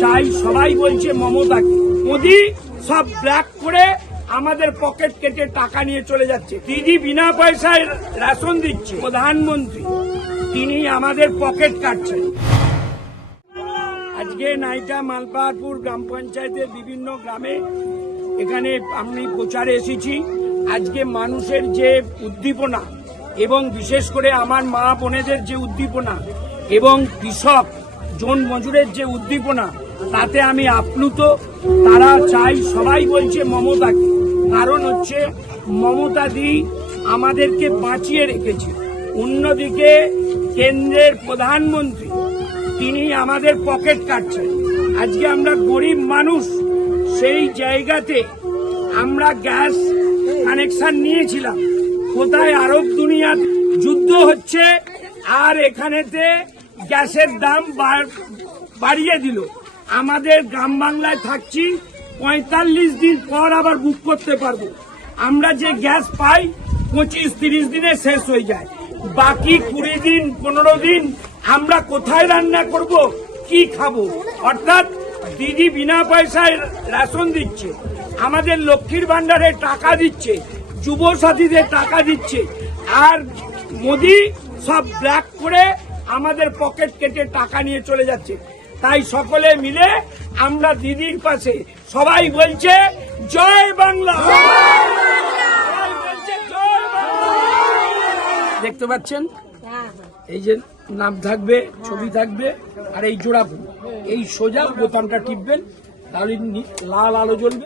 চাই সবাই বলছে মমতাকে। মোদি সব ব্ল্যাক করে আমাদের পকেট কেটে টাকা নিয়ে চলে যাচ্ছে। দিদি বিনা পয়সায় রেশন দিচ্ছে। প্রধানমন্ত্রী তিনি আমাদের পকেট কাটছেন। আজকে নাইটা মালপাহাড়পুর গ্রাম পঞ্চায়েতের বিভিন্ন গ্রামে এখানে আমি প্রচারে এসেছি। আজকে মানুষের যে উদ্দীপনা এবং বিশেষ করে আমার মা বোনেদের যে উদ্দীপনা এবং কৃষক জন মজুরের যে উদ্দীপনা, তাতে আমি আপ্লুত। তারা চাই সবাই বলছে মমতাকে, কারণ হচ্ছে মমতা দি আমাদেরকে বাঁচিয়ে রেখেছে। অন্যদিকে কেন্দ্রের প্রধানমন্ত্রী তিনি আমাদের পকেট কাটছেন। আজকে আমরা গরিব মানুষ, সেই জায়গাতে আমরা গ্যাস কানেকশন নিয়েছিলাম। কোথায় আরব দুনিয়া যুদ্ধ হচ্ছে আর এখানেতে গ্যাসের দাম বাড়িয়ে দিল। আমাদের গ্রাম বাংলায় থাকছি, 45 দিন পর আবার বুক করতে পারবো। আমরা যে গ্যাস পাই 25-30 দিনে শেষ হয়ে যায়। বাকি 20 দিন 15 দিন আমরা কোথায় রান্না করব, কি খাবো? অর্থাৎ দিদি বিনা পয়সায় রেশন দিচ্ছে, আমাদের লক্ষ্মীর ভান্ডারে টাকা দিচ্ছে, যুব সাথীদের টাকা দিচ্ছে, আর মোদি সব ব্ল্যাক করে আমাদের পকেট কেটে টাকা নিয়ে চলে যাচ্ছে। তাই সকলে মিলে আমরা দিদির পাশে। সবাই বলছে জয় বাংলা। দেখতে পাচ্ছেন এই যে নাম থাকবে, ছবি থাকবে, আর এই জোড়া ফুল, এই সোজা বোতামটা টিপবেন, তাহলে লাল আলো জ্বলবে।